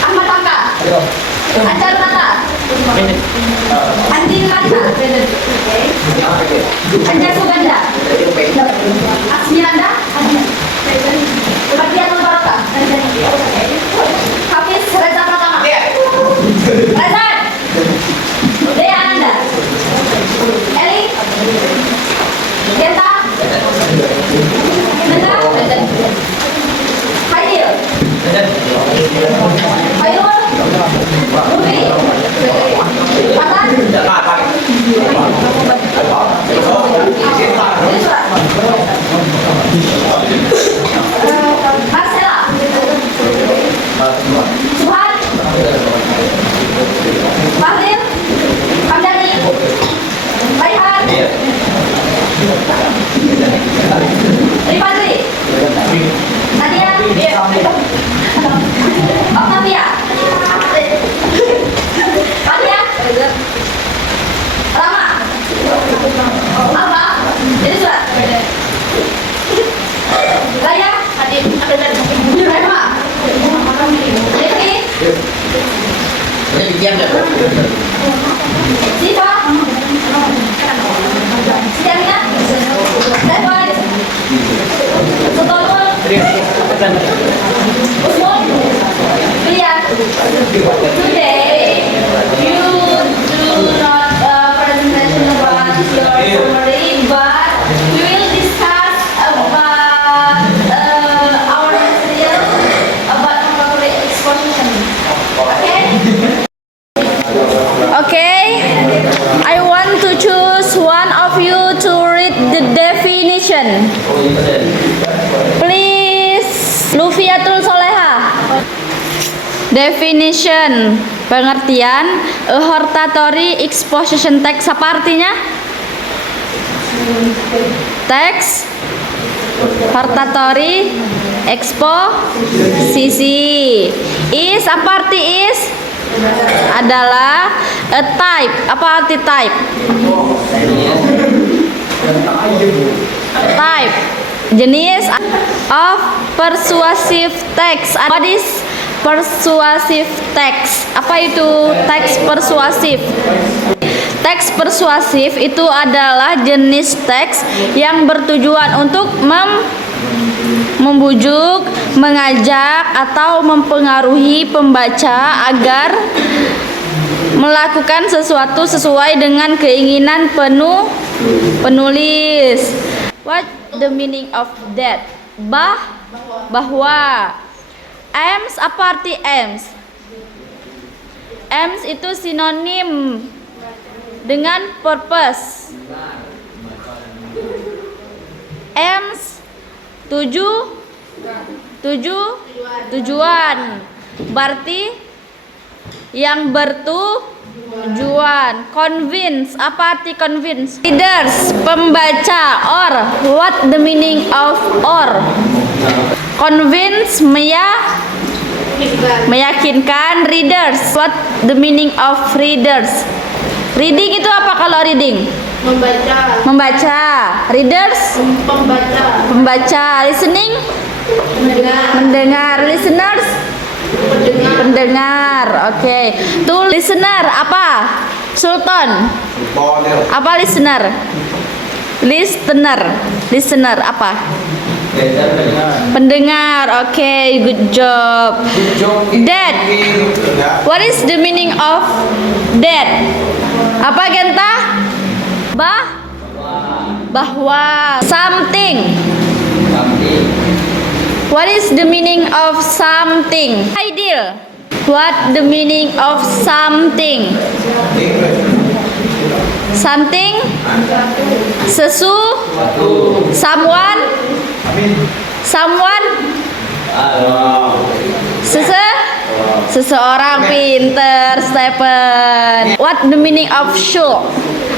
Ahmad Taka. Acar Taka. Andin Mata. Anja Suganda. Asmianda. Fatia Baraka. Hafiz Reza Pratama. Reza. Dea Ananda. Eli. Genta. Nanda. Haidil. Hayul. Ruby. Patan. Marcella. Suhan. Fahril. Hamdani. Raihan. Rifadli. Nadia. Octavia. Fatia. Rama. Alba. Jadi surat. Raya. Rema. Rifki. Siva. Siamina. Stefan. Sutomo. Usmon. Lihat. Today you do not presentation about your summary, but we will discuss about our material about vocabulary exposition. Okay? Okay. I want to choose one of you to read the definition. Please, Lufiatul Soleha. Definition, pengertian a hortatory exposition text. Apa artinya? Teks hortatory eksposisi. Is, apa arti is? Adalah a type. Apa arti type? Type, jenis of persuasive text. What is persuasive text? Apa itu teks persuasif? Teks persuasif itu adalah jenis teks yang bertujuan untuk membujuk, mengajak, atau mempengaruhi pembaca agar melakukan sesuatu sesuai dengan keinginan penulis. What the meaning of that? Bahwa. Aims, apa arti aims? Aims itu sinonim dengan purpose. Aims, tujuan. Berarti yang bertujuan. Convince, apa arti convince? Readers, pembaca. Or, what the meaning of or? Convince, meyakinkan. Readers, what the meaning of readers? Reading itu apa kalau reading? Membaca. Readers, pembaca. Listening, mendengar. Listeners, pendengar. Oke. To listener apa? Sultan. Apa listener? Listener apa? Pendengar. Oke, good job. That. What is the meaning of that? Apa Genta? Bahwa. Something. What is the meaning of something? Ideal. What the meaning of something? Something. Someone. Seseorang. Pinter, Stephen. What the meaning of should?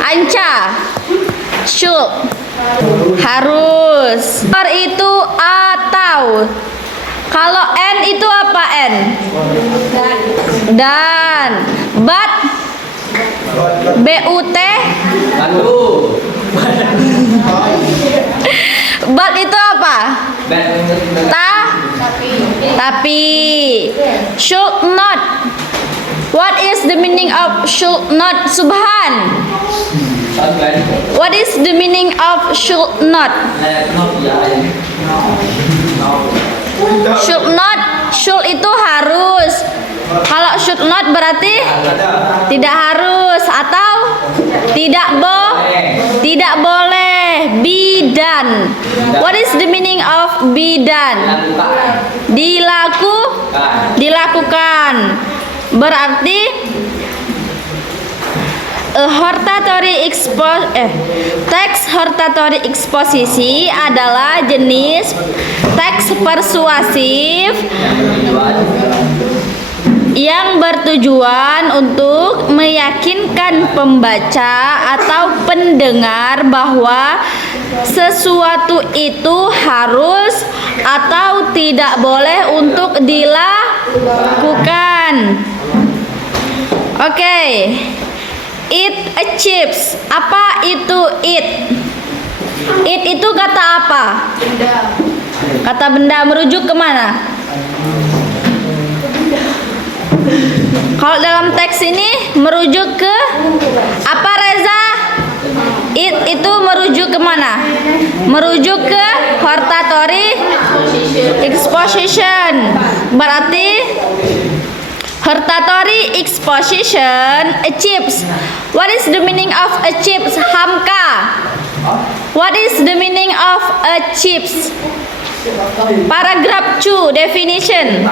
Anca. Should. Harus. Or itu atau. Kalau n itu apa n? Dan. But. BUT. But itu apa? Tapi should not. What is the meaning of should not? Subhan. What is the meaning of should not? Should not. Should itu harus. Kalau should not berarti tidak harus atau tidak boleh. Be done. What is the meaning of be done? Dilakukan. Berarti teks hortatory eksposisi adalah jenis teks persuasif yang bertujuan untuk meyakinkan pembaca atau pendengar bahwa sesuatu itu harus atau tidak boleh untuk dilakukan. Oke. It achieves. Apa itu it? It itu kata apa? Kata benda merujuk kemana? Kalau dalam teks ini merujuk ke apa, Reza? It itu merujuk kemana? Merujuk ke hortatory exposition. Berarti hortatory exposition achieves. What is the meaning of achieves? Hamka. What is the meaning of achieves? Paragraph 2 definition.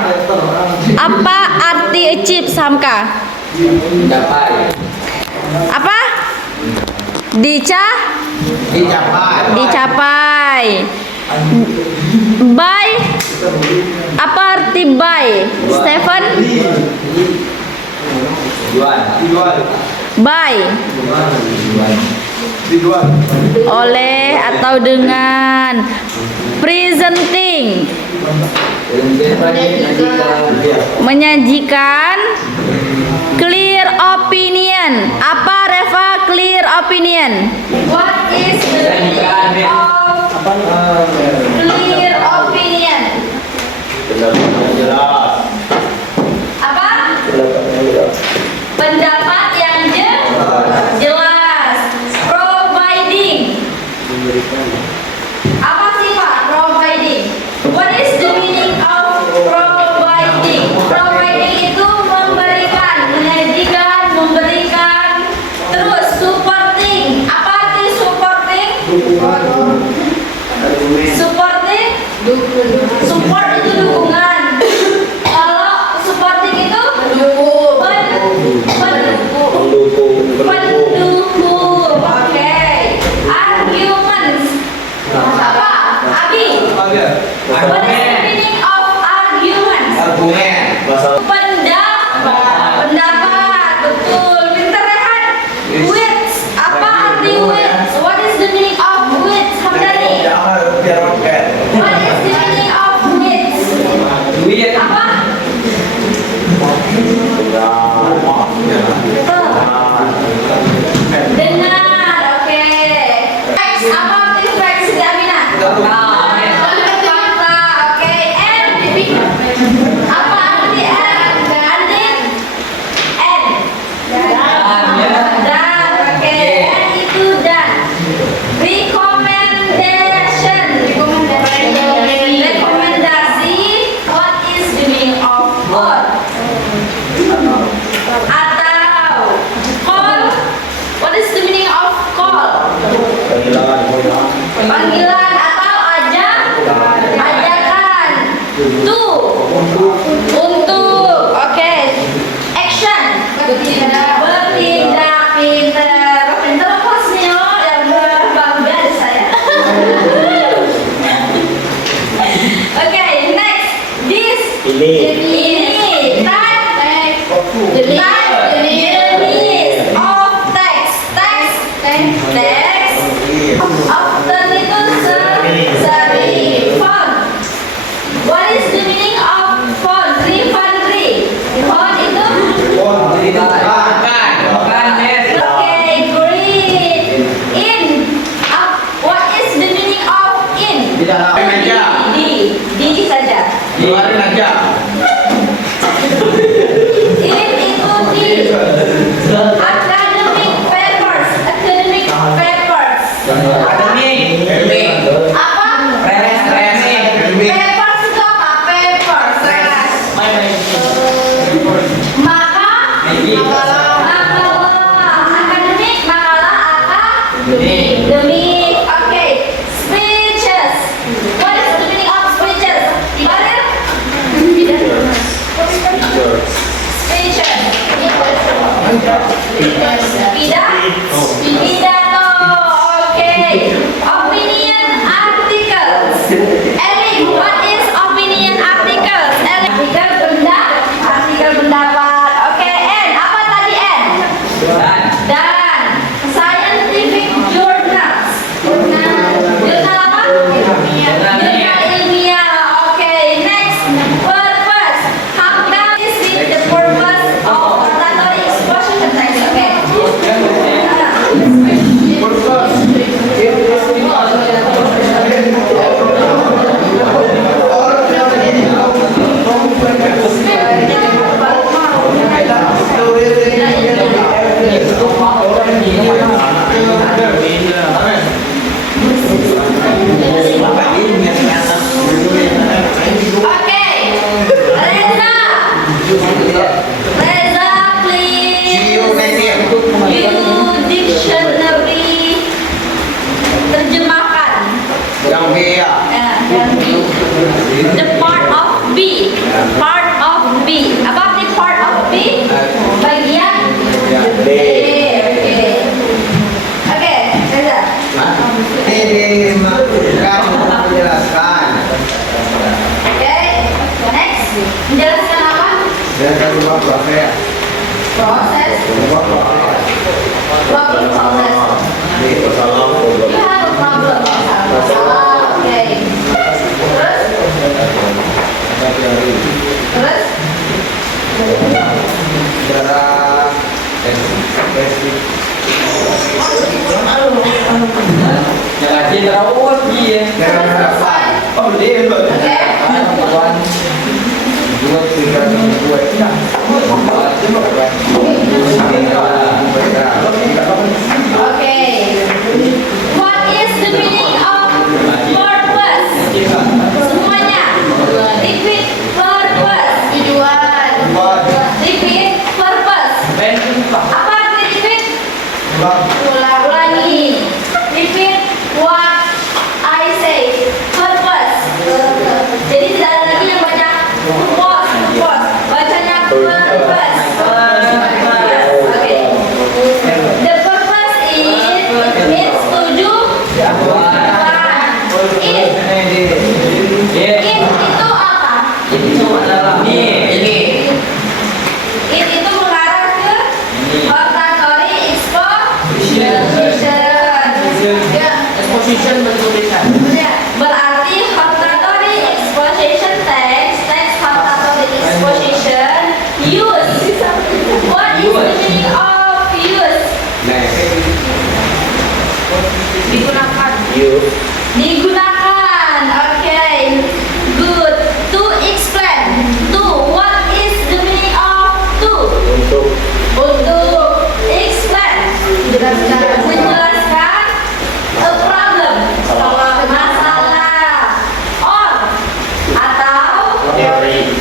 Apa arti achieves, Hamka? Apa? Dicapai. By. Apa arti by? Stephen? By. Oleh atau dengan. Presenting. Menyajikan. Clear opinion. Apa, Reva, clear opinion? What is the meaning of clear opinion? Apa? Pendapat yang jelas. Providing. Apa sih, Pak? Providing. What is the meaning of providing? Providing itu memberikan, menyajikan, memberikan. Terus supporting. Apa arti supporting? Supporting. Support itu dukungan. Kalau supporting itu pendukung. Oke. Arguments. Apa? Abi. What is the meaning of arguments? Pendapat. Betul. Pinter, Rehan. Wits. Apa arti wits? What is the meaning of wits, Hamdani? What is the meaning of wits? Apa? Dengar. Oke. Facts. Apa arti facts, Amina? Fakta. Oke. And. Apa arti and? Andin? And. Dan. Oke. And itu dan. Recommendation. Rekomendasi. What is the meaning of what? Atau call. What is the meaning of call? Panggilan atau ajakan. Untuk. Oke. Action. Bertindak. Pinter pas nih, oh, yang berbangga di saya. Oke, next. This. Ini. Type. Jenis of text. Text. Often itu sering. Font. What is the meaning of font? Font itu? Okay, great. In. What is the meaning of in? Di saja. Keluarin aja. Ikuti academic papers. Academic papers. Akademik. Apa? Papers Papers itu apa? Papers. Maka akademik, makalah akademik. Oke. Speeches. What is the meaning of speeches? Barir? Speeches. Pidato. Oke. Opinion articles. Elik, what is opinion articles? Elik, artikel pendapat. Oke, N. Apa tadi N? Dan scientific journals. Jurnal apa? Jurnal ilmiah. Oke, next. Purpose. How can we see the purpose of oratory exposition text? Oke. Oke. Reza, please. You dictionary terjemahkan. Yang B ya. The part of B. Part of B. Apa arti part of B? Bagian B. Oke. Oke, Reza. Ini menjelaskan. Oke. Next. Menjelaskan apa? Menjelaskan sebuah proses. Proses. Problem proses. Ini masalah You have a problem. Masalah. Oke. Terus? Cara Lagi terawat dia. Oh, dia Oke. 2, 3, 2. Oke. What is the meaning of purpose? Semuanya. Repeat purpose. Tujuan. Repeat purpose. Apa arti repeat? Ulangi. Repeat what I say. Purpose. Jadi tidak ada lagi yang baca purpose. Bacanya purpose. Oke. The purpose is means tujuan. It itu apa? Itu adalah ini. It itu mengarah ke oratory exposition. Ya. Exposition bertulisan. Ya, berarti hortatory exposition text hortatory exposition use. What is the meaning of use? Digunakan. Digunakan. Oke. Good. To explain. To. What is the meaning of to? Untuk explain. Menjelaskan a problem. Masalah. Or atau teori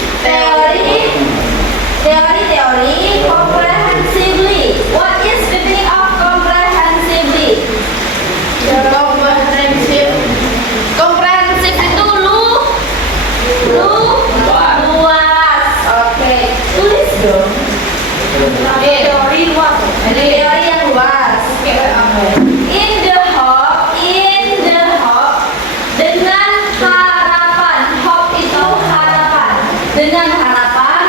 comprehensively. What is the meaning of comprehensively? Komprehensif itu luas. Oke, tulis dong. Teori luas. Teori yang luas. In the hope dengan harapan. Hope itu harapan. Dengan harapan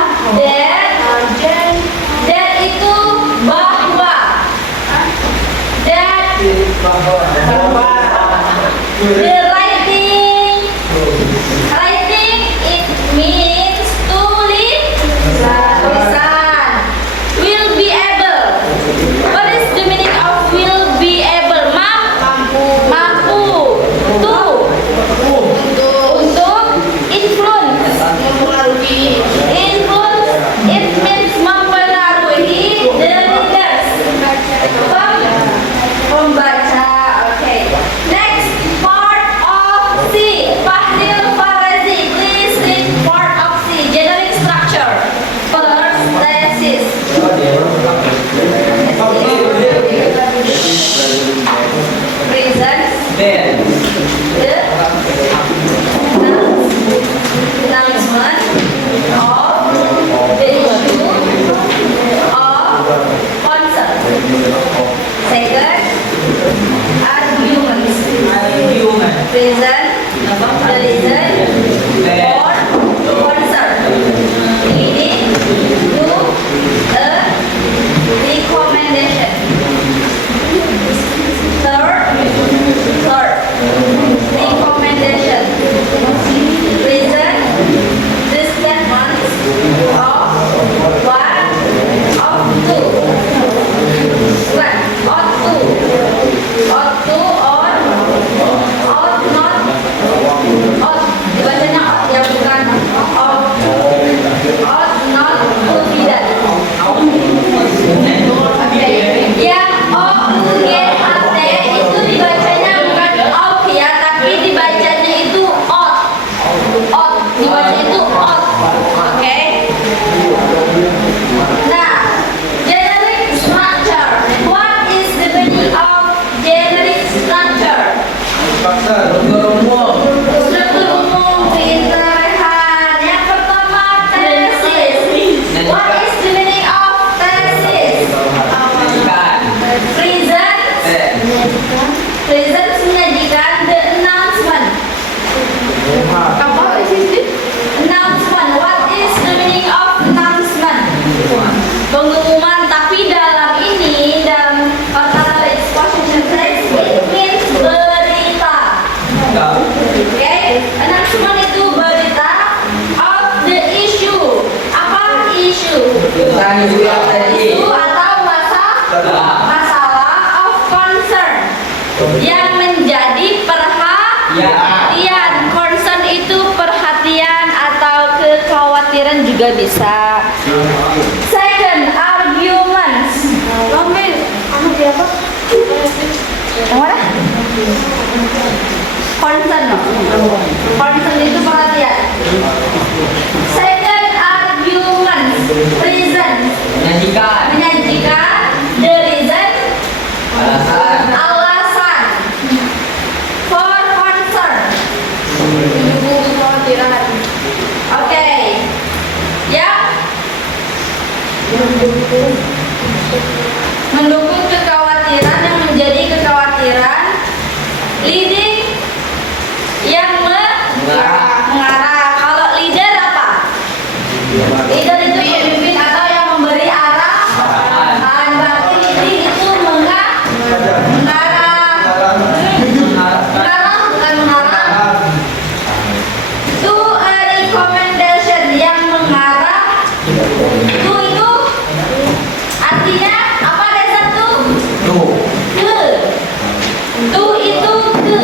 that itu bahwa. The writing it means tulisan. Will be able. What is the meaning of will be able? Mampu. Untuk influence. kekhawatiran juga bisa. Second, arguments. Ambil, anu siapa? Yang mana? Concern, no? Concern itu perhatian. Second, arguments. Reason. Menyajikan. Menyajikan. The reason. Alasan. Alasan. For concern. Oke. Ya. Mendukung kekhawatiran yang menjadi kekhawatiran. Leading yang mengarah. Kalau leader apa? Leader itu pemimpin atau yang memberi arah. Berarti leading itu mengarah. Mengarah bukan mengarah. To a recommendation yang mengarah. To itu artinya apa dasar to? Ke. To itu ke.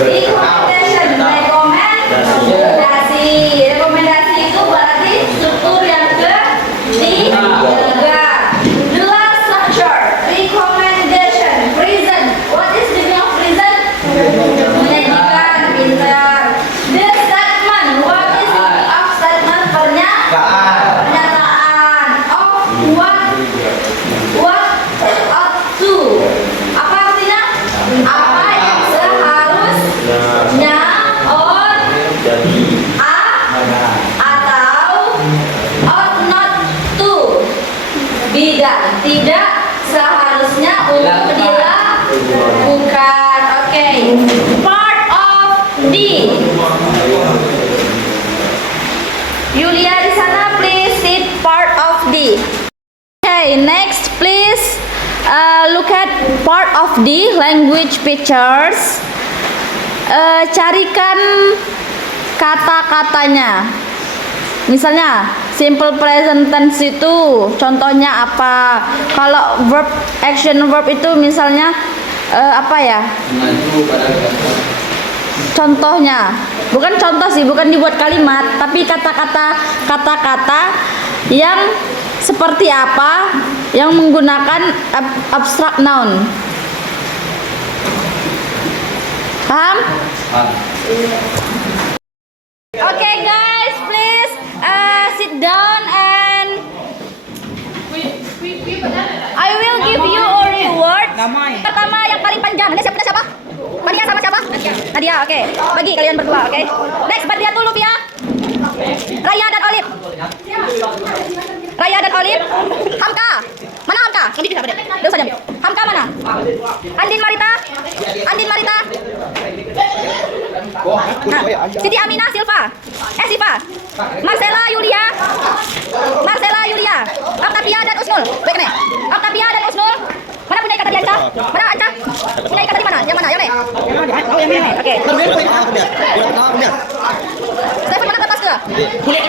Recommendation. Rekomendasi. Rekomendasi itu berarti struktur yang ketiga. The last structure. Recommendation. Present. What is the meaning of present? Menyajikan. Pintar. The statement. What is the meaning of statement? Pernyataan. Of what? What ought to. Apa artinya? Apa yang seharusnya or atau ought not to be done. Tidak seharusnya untuk dilakukan. Oke. Part of D. Yulia di sana, please sit part of D. Okay, next please look at part of D, language pictures. Carikan kata-katanya. Misalnya simple present tense itu contohnya apa? Kalau verb, action verb itu misalnya apa ya? Mengadu pada Contohnya, bukan contoh sih, bukan dibuat kalimat, tapi kata-kata yang seperti apa yang menggunakan abstract noun. Paham? Okay guys, please sit down and I will give you a reward. Pertama yang paling panjang. Ini siapa? Maria sama siapa? Nadia, oke. Bagi kalian berdua, oke. Next, Badria dulu, Pia. Raya dan Olip. Raya dan Olip. Hamka. Mana Hamka? Dosa jam. Hamka mana? Andin Marita. Nah, Siti Aminah Silva. Siva. Marcella Yulia. Octavia dan Usnul. Baik nih. Octavia dan Usnul. Mana punya ikat tadi Anca? Mana Anca? Punya ikat tadi mana? Yang mana? Yang nih? Yang ini. Oke. Stefan mana kertas ke? Boleh.